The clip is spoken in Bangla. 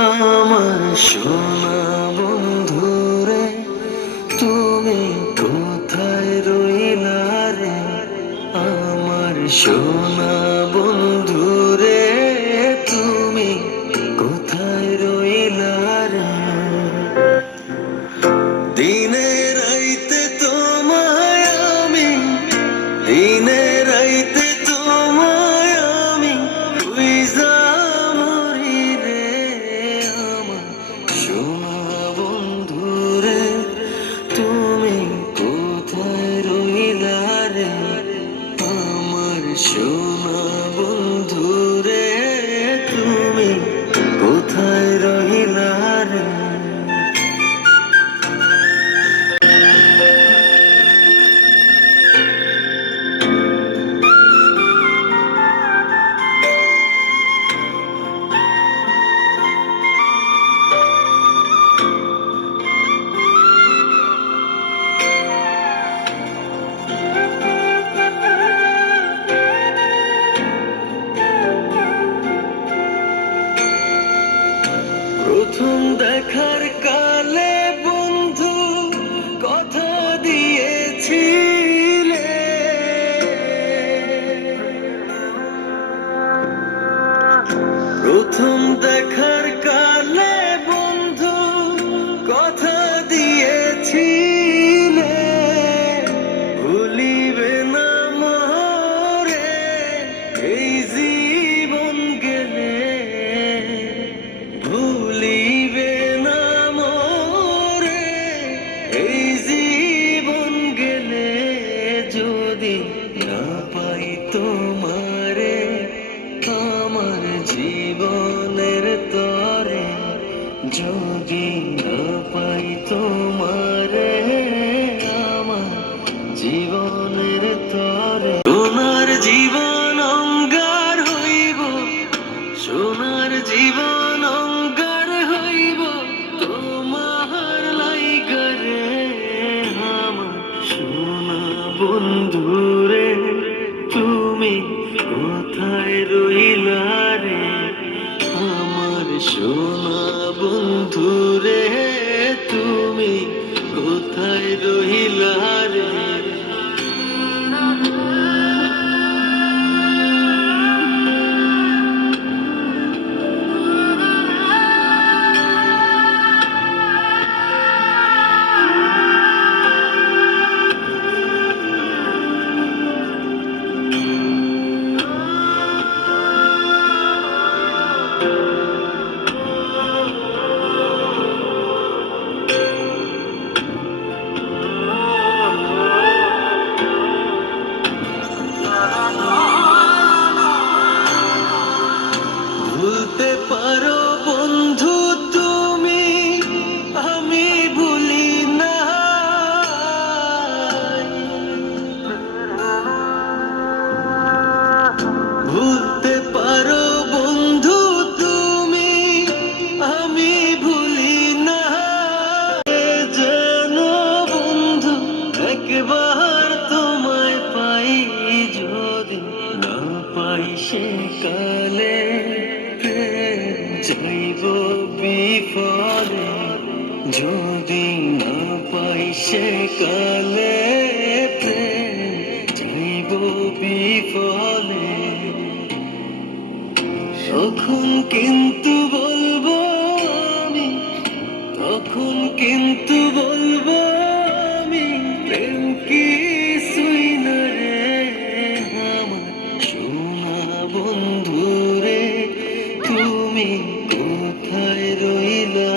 আমার সোনা বন্ধুরে, তুমি কোথায় রইলা রে? আমার সোনা বন্ধুরে, তুমি কোথায় রইলা রে? দিনে রাইতে তোমায় আমি, দিনে রাইতে তোমায় আমি খুঁজা মরি রে। আমার সোনা বন্ধুরে, তুমি কোথায় রইলা রে? আমার সোনা বন্ধুরে, তুমি কোথায় রইলা রে? প্রথম দেখার কালে বন্ধু কথা দিয়েছিলে, প্রথম দেখার কালে বন্ধু কথা দিয়েছিলে, ভুলিবে না মোরে এই জীবন গেলে, ভুলিবে না মোরে এই জীবন গেলে, যদি না পাই তোমারে আমার জীবনের তরে, যদি না পাই তোমারে আমার জীবনের তরে। সোনার জীবন অঙ্গার হইব, সোনার জীবন অঙ্গার হইব তোমার লাইগারে। আমার সোনা বন্ধুরে, তুমি কোথায় রইলা রে? আমার সোনা বন্ধুরে, তুমি কোথায় রইলা রে? ভুলতে পারো বন্ধু তুমি, আমি ভুলি না। ভুলতে পারো বন্ধু তুমি, আমি ভুলি না। যেন বন্ধু একবার তোমায় পাই, যদি না পাই সে কালে যাইব বিফলে, যদি না পাই সে কালে যাইব বিফলে। তখন কিন্তু বলবো আমি, তখন কিন্তু বলবো আমি, প্রেম কিছুই না রে। আমার সোনা বন্ধুরে, তুমি কোথায় রইলা?